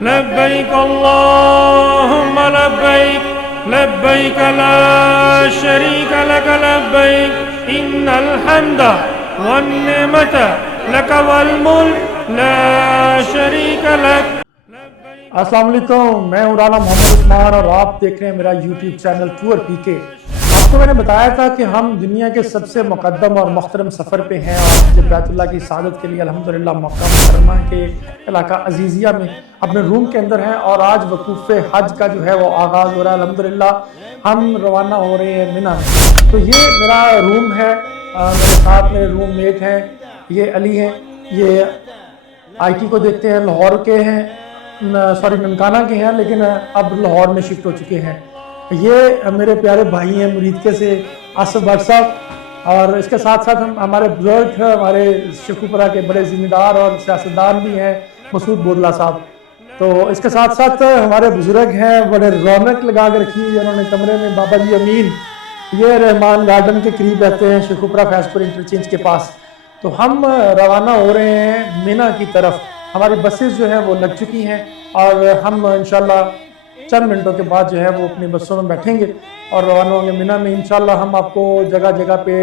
لبيك اللهم لبيك لبيك لا شريك لك لبيك إن الحمد والنعمة لك والملك لا شريك لك. السلام علیکم، میں ہوں رانا محمد عثمان اور آپ دیکھ رہے ہیں میرا یوٹیوب چینل ٹور پی کے. آپ کو میں نے بتایا تھا کہ ہم دنیا کے سب سے مقدم اور محترم سفر پہ ہیں اور جب بیت اللہ کی سعادت کے لیے الحمدللہ مکہ مکرمہ کے علاقہ عزیزیہ میں اپنے روم کے اندر ہیں اور آج وقوف حج کا جو ہے وہ آغاز ہو رہا ہے. الحمدللہ ہم روانہ ہو رہے ہیں منی. تو یہ میرا روم ہے، میرے ساتھ میرے روم میٹ ہیں، یہ علی ہیں، یہ آئی ٹی کو دیکھتے ہیں، لاہور کے ہیں، سوری ننکانہ کے ہیں لیکن اب لاہور میں شفٹ ہو چکے ہیں. یہ میرے پیارے بھائی ہیں مرید کے سے آصف بٹ صاحب، اور اس کے ساتھ ساتھ ہمارے بزرگ ہمارے شیخوپورہ کے بڑے ذمہ دار اور سیاستدان بھی ہیں مسعود بودلہ صاحب. تو اس کے ساتھ ساتھ ہمارے بزرگ ہیں، بڑے رونق لگا کے رکھی ہوئی انہوں نے کمرے میں، بابا جی امین، یہ رحمان گارڈن کے قریب رہتے ہیں شیخوپورہ فیض پور انٹرچینج کے پاس. تو ہم روانہ ہو رہے ہیں منی کی طرف. ہماری بسز جو ہیں وہ لگ چکی ہیں اور ہم انشاءاللہ چند منٹوں کے بعد جو ہے وہ اپنی بسوں میں بیٹھیں گے اور روانہ ہوں گے منی میں. انشاءاللہ ہم آپ کو جگہ جگہ پہ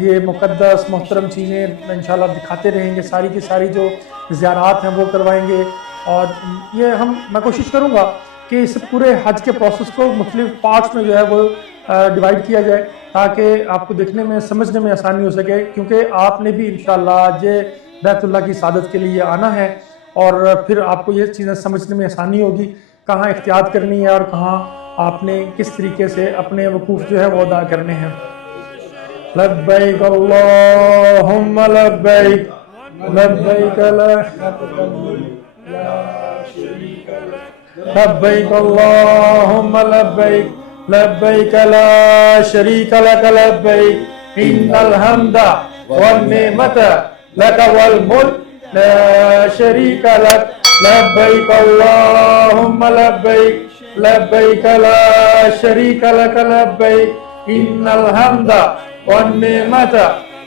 یہ مقدس محترم چیزیں انشاءاللہ دکھاتے رہیں گے، ساری کی ساری جو زیارات ہیں وہ کروائیں گے. اور یہ میں کوشش کروں گا کہ اس پورے حج کے پروسیس کو مختلف پارٹس میں جو ہے وہ ڈیوائڈ کیا جائے تاکہ آپ کو دیکھنے میں سمجھنے میں آسانی ہو سکے، کیونکہ آپ نے بھی انشاءاللہ یہ بیت اللہ کی سعادت کے لیے آنا ہے اور پھر آپ کو یہ چیزیں سمجھنے میں آسانی ہوگی کہاں احتیاط کرنی ہے اور کہاں آپ نے کس طریقے سے اپنے وقوف جو ہے وہ ادا کرنے ہیں. لبیک اللہم لبیک لبیک لبیک اللہم لبیک لبیک لا شریک لک لبیک ان الحمد والنعمت لک والملک لا شریک لک لبیک اللہم لبیک لبیک لا شریک لک لبیک ان الحمد والنعمت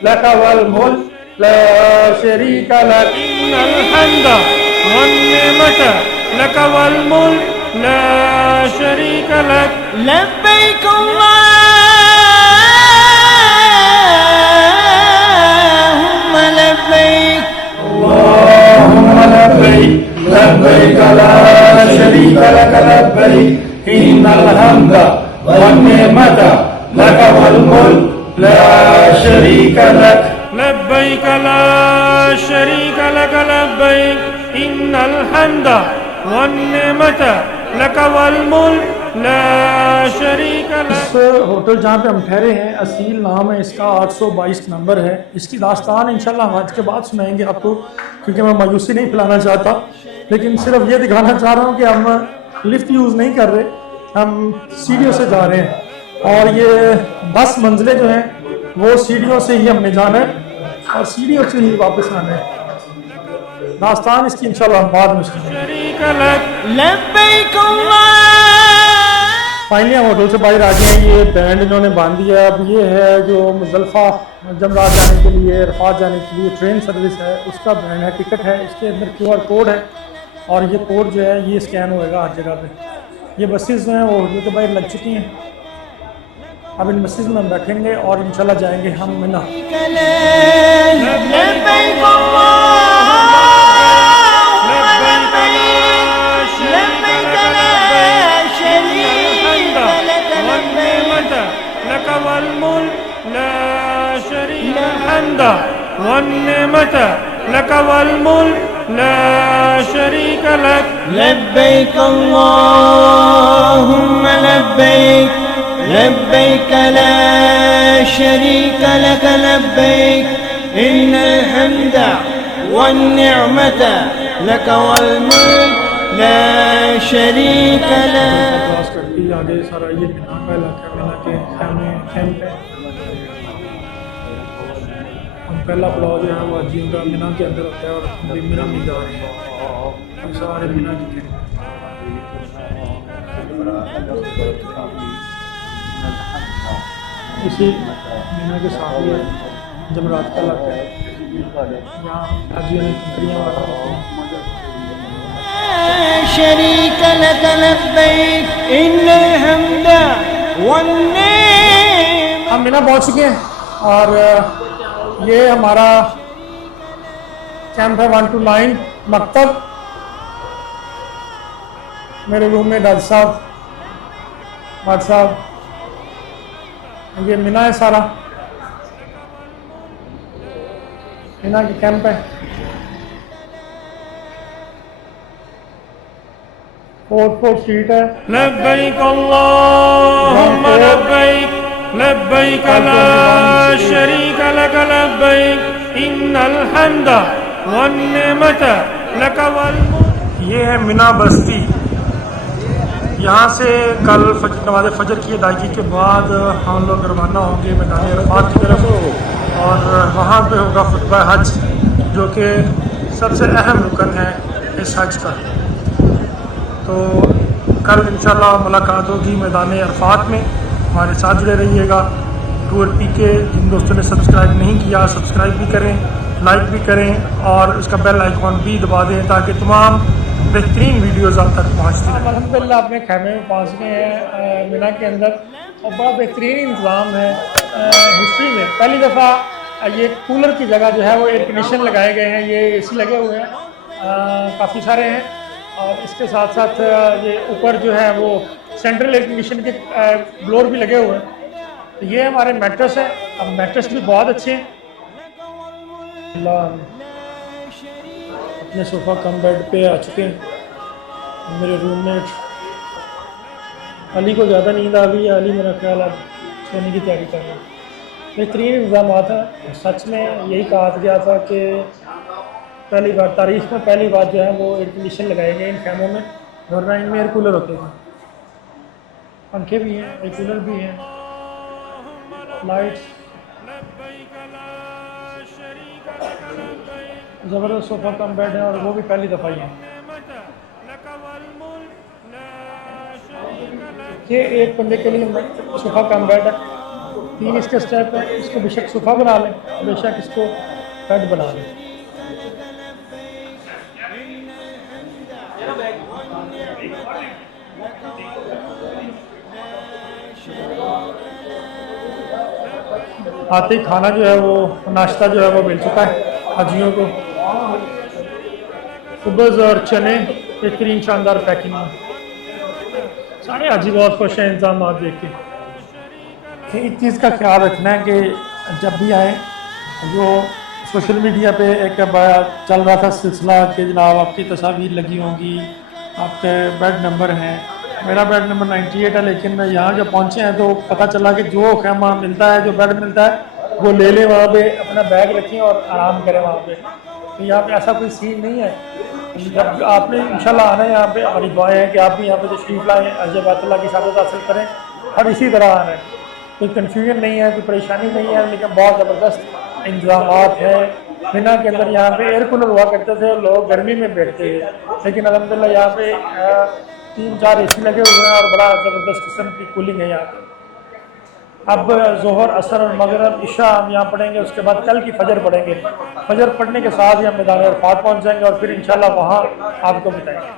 لک والملک لا شریک لک إن الحمد والنعمة لك والملك لا شريك لك لبيك اللهم لبيك اللهم لبيك لبيك لا شريك لك لبيك إن الحمد والنعمة لك والملك لا شريك لك لبيك لا شريك لك لبيك إن الحمد والنعمة لك والملك لا شريك لك. اس ہوٹل جہاں پہ ہم ٹھہرے ہیں اصیل نام ہے اس کا 822 نمبر ہے. اس کی داستان انشاءاللہ ہم آج کے بعد سنائیں گے آپ کو، کیونکہ میں مایوسی نہیں پھیلانا چاہتا، لیکن صرف یہ دکھانا چاہ رہا ہوں کہ ہم لفٹ یوز نہیں کر رہے، ہم سیڑھیوں سے جا رہے ہیں اور یہ 10 منزلیں جو ہیں وہ سیڑھیوں سے ہی ہم نے جانا ہے اور سیڑھیوں سے ہی واپس آنا ہے. داستان اس کی انشاءاللہ ہم بعد میں سنیں گے. شريك لك لبيك اللهم. فائنلی ہم ہوٹل سے باہر آ گئے ہیں. یہ بینڈ انہوں نے باندھ دیا ہے. اب یہ ہے جو مزدلفہ جمرات جانے کے لیے، عرفات جانے کے لیے ٹرین سروس ہے، اس کا بینڈ ہے، ٹکٹ ہے، اس کے اندر QR کوڈ ہے اور یہ کوڈ جو ہے یہ اسکین ہوئے گا ہر جگہ پہ. یہ بسیز جو ہیں وہ ہوٹل کے باہر لگ چکی ہیں. اب ان بسیز میں ہم بیٹھیں گے اور انشاءاللہ جائیں گے ہم منی. لبيك اللهم لبيك لا شريك لك والنعمة لك والملك لا شريك الحمد والنعمة لك والملك لا شريك لك لبيك اللهم لبيك لبيك لا شريك لك لبيك إن الحمد والنعمة لك والملك لا شريك لك. کراس کرتی آگے سارا یہ منی کا علاقہ ہے، منی کے خیمے کیمپ ہے. ہم پہلا پڑاؤ جو ہے وہ حاجیوں کا منی کے اندر ہوتا ہے اور ہم بھی منی میں جا رہے ہیں. یہ سارے منی کی ہیں. اسی منی کے ساتھ ہی جمرات کا علاقہ ہے. یہاں حاجیوں نے کنکریاں وغیرہ رکھی ہیں. شريك لك لبيك إن الحمد والنعمة. ہم مینا پہنچ چکے ہیں اور یہ ہمارا کیمپ ہے 129 مکتب. میرے روم میں ڈاکٹر صاحب یہ مینا ہے سارا مینا کی کیمپ ہے. 4 سیٹ ہے. لبيك اللهم لبيك لبيك لا شريك لك لبيك إن الحمد والنعمة لك والملك. یہ ہے مینا بستی. یہاں سے کل نماز فجر کی ادائیگی کے بعد ہم لوگ روانہ ہوں گے میدان عرفات کی طرف اور وہاں پہ ہوگا خطبہ حج جو کہ سب سے اہم رکن ہے اس حج کا. تو کل انشاءاللہ ملاقات ہوگی میدان عرفات میں. ہمارے ساتھ جڑے رہیے گا. ٹور پی کے جن دوستوں نے سبسکرائب نہیں کیا سبسکرائب بھی کریں, لائک بھی کریں اور اس کا بیل آئیکن بھی دبا دیں تاکہ تمام بہترین ویڈیوز آپ تک پہنچتی ہیں. الحمدللہ اپنے خیمے میں پہنچ گئے ہیں مینا کے اندر اور بڑا بہترین انتظام ہے. ہسٹری میں پہلی دفعہ یہ کولر کی جگہ جو ہے وہ ایئر کنڈیشن لگائے گئے ہیں. یہ اے سی لگے ہوئے ہیں کافی سارے ہیں اور اس کے ساتھ ساتھ یہ اوپر جو ہے وہ سینٹرل ایئر کنڈیشن کے بلور بھی لگے ہوئے ہیں. تو یہ ہمارے میٹرس ہیں. اب میٹرس بھی بہت اچھے ہیں. اپنے صوفہ کم بیڈ پہ آ چکے ہیں. میرے روم میٹ علی کو زیادہ نیند آ گئی ہے. علی میرا خیال اب سونے کی تیاری کر رہا ہے. بہترین انتظامات ہیں. سچ میں یہی کہا گیا تھا کہ پہلی بار تاریخ میں پہلی بار جو ہے وہ ایئر کنڈیشن لگائے گئے ان خیموں میں. ورنہ ان میں ایئر کولر ہوتے تھے. پنکھے بھی ہیں, ایئر کولر بھی ہیں, لائٹس. زبردست صوفہ کم بیڈ ہے اور وہ بھی پہلی دفعہ ہی ہے. یہ ایک بندے کے لیے صوفہ کم بیڈ ہے. 3 اس کے سٹیپ ہے. اس کو بے شک صوفہ بنا لیں, بے شک اس کو بیڈ بنا لیں. آتے ہی کھانا جو ہے وہ ناشتہ جو ہے وہ مل چکا ہے حاجیوں کو. خبز اور چنے بہترین شاندار پیکنگ میں. سارے حاجی بہت خوش ہیں انتظامات دیکھ کے. ایک چیز کا خیال رکھنا ہے کہ جب بھی آئیں, جو سوشل میڈیا پہ ایک چل رہا تھا سلسلہ کہ جناب آپ کی تصاویر لگی ہوں گی, آپ کے بیڈ نمبر ہیں. میرا بیڈ نمبر 98 ہے لیکن یہاں جب پہنچے ہیں تو پتہ چلا کہ جو خیمہ ملتا ہے, جو بیڈ ملتا ہے وہ لے لیں, وہاں پہ اپنا بیگ رکھیں اور آرام کریں وہاں پہ. تو یہاں پہ ایسا کوئی سین نہیں ہے. جب آپ نے انشاءاللہ آنا ہے یہاں پہ, ہماری دعائیں ہیں کہ آپ بھی یہاں پہ تشریف لائیں, حج بیت اللہ کی شہادت حاصل کریں اور اسی طرح آنا ہے. کوئی کنفیوژن نہیں ہے, کوئی پریشانی نہیں ہے, لیکن بہت زبردست انتظامات ہیں. مینا کے اندر یہاں پہ ایئر کولر ہوا کرتے تھے, لوگ گرمی میں بیٹھتے تھے, لیکن الحمدللہ یہاں پہ 3-4 اے سی لگے ہوئے ہیں اور بڑا زبردست قسم کی کولنگ ہے یہاں پہ. اب ظہر, عصر اور مغرب, عشاء ہم یہاں پڑھیں گے. اس کے بعد کل کی فجر پڑھیں گے. فجر پڑھنے کے ساتھ ہی ہم میدان عرفات پہنچ جائیں گے اور پھر انشاءاللہ وہاں آپ کو بتائیں گے.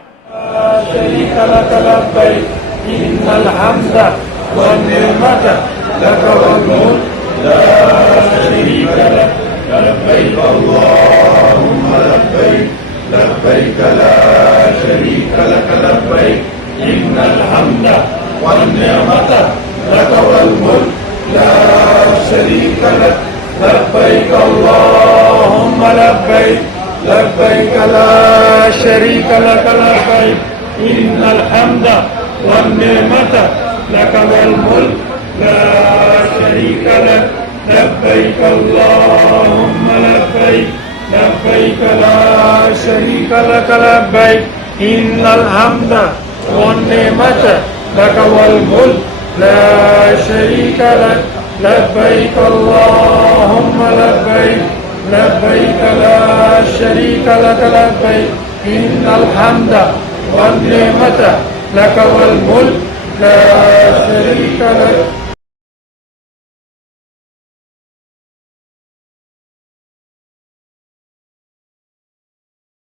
شریک لک لبیک ان الحمد والنعمت لک والملک لا شریک لک لبیک اللہم لبیک لبیک لا شریک لک لبیک ان الحمد والنعمت لک والملک لا شریک لک لبیک اللہم لبیک لبیک لا شریک لک لبیک ان الحمد والنعمت لک والملک لا شریک لک لبیک اللہم لبیک لبیک لا شریک لک لبیک ان الحمد والنعمت لک والملک لا شریک لک لبیک اللہم لبیک لبیک لا شریک لک لبیک ان الحمد والنعمت لک والملک لا شریک لک